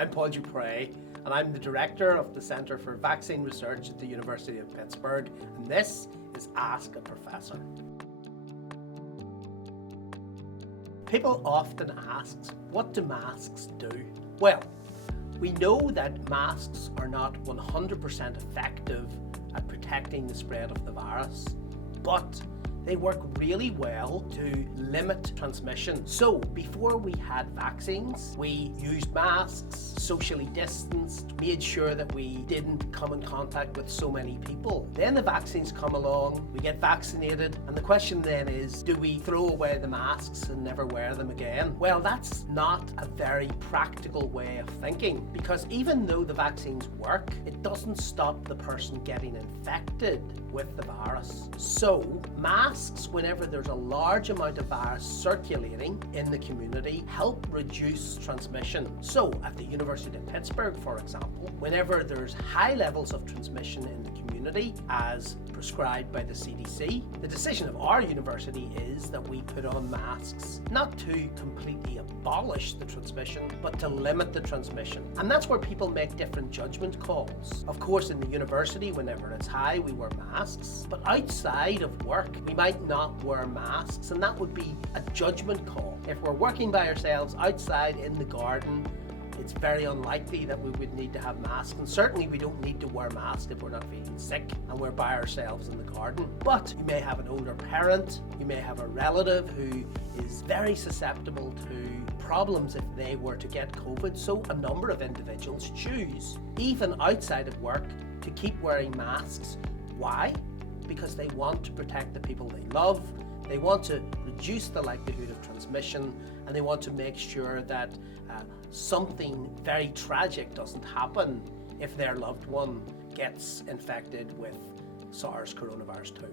I'm Paul Duprex, and I'm the Director of the Centre for Vaccine Research at the University of Pittsburgh, and this is Ask a Professor. People often ask, what do masks do? Well, we know that masks are not 100% effective at protecting the spread of the virus, but they work really well to limit transmission. So before we had vaccines, we used masks, socially distanced, made sure that we didn't come in contact with so many people. Then the vaccines come along, we get vaccinated, and the question then is, do we throw away the masks and never wear them again? Well, that's not a very practical way of thinking, because even though the vaccines work, it doesn't stop the person getting infected with the virus. So masks, whenever there's a large amount of virus circulating in the community, help reduce transmission. So at the University of Pittsburgh, for example, whenever there's high levels of transmission in the community as prescribed by the CDC, the decision of our university is that we put on masks, not to completely abolish the transmission, but to limit the transmission. And that's where people make different judgment calls. Of course, in the university, whenever it's high, we wear masks, but outside of work, we might not wear masks, and that would be a judgment call. If we're working by ourselves outside in the garden, it's very unlikely that we would need to have masks, and certainly we don't need to wear masks if we're not feeling sick and we're by ourselves in the garden. But you may have an older parent, you may have a relative who is very susceptible to problems if they were to get COVID, so a number of individuals choose, even outside of work, to keep wearing masks. Why? Because they want to protect the people they love, they want to reduce the likelihood of transmission, and they want to make sure that something very tragic doesn't happen if their loved one gets infected with SARS coronavirus 2.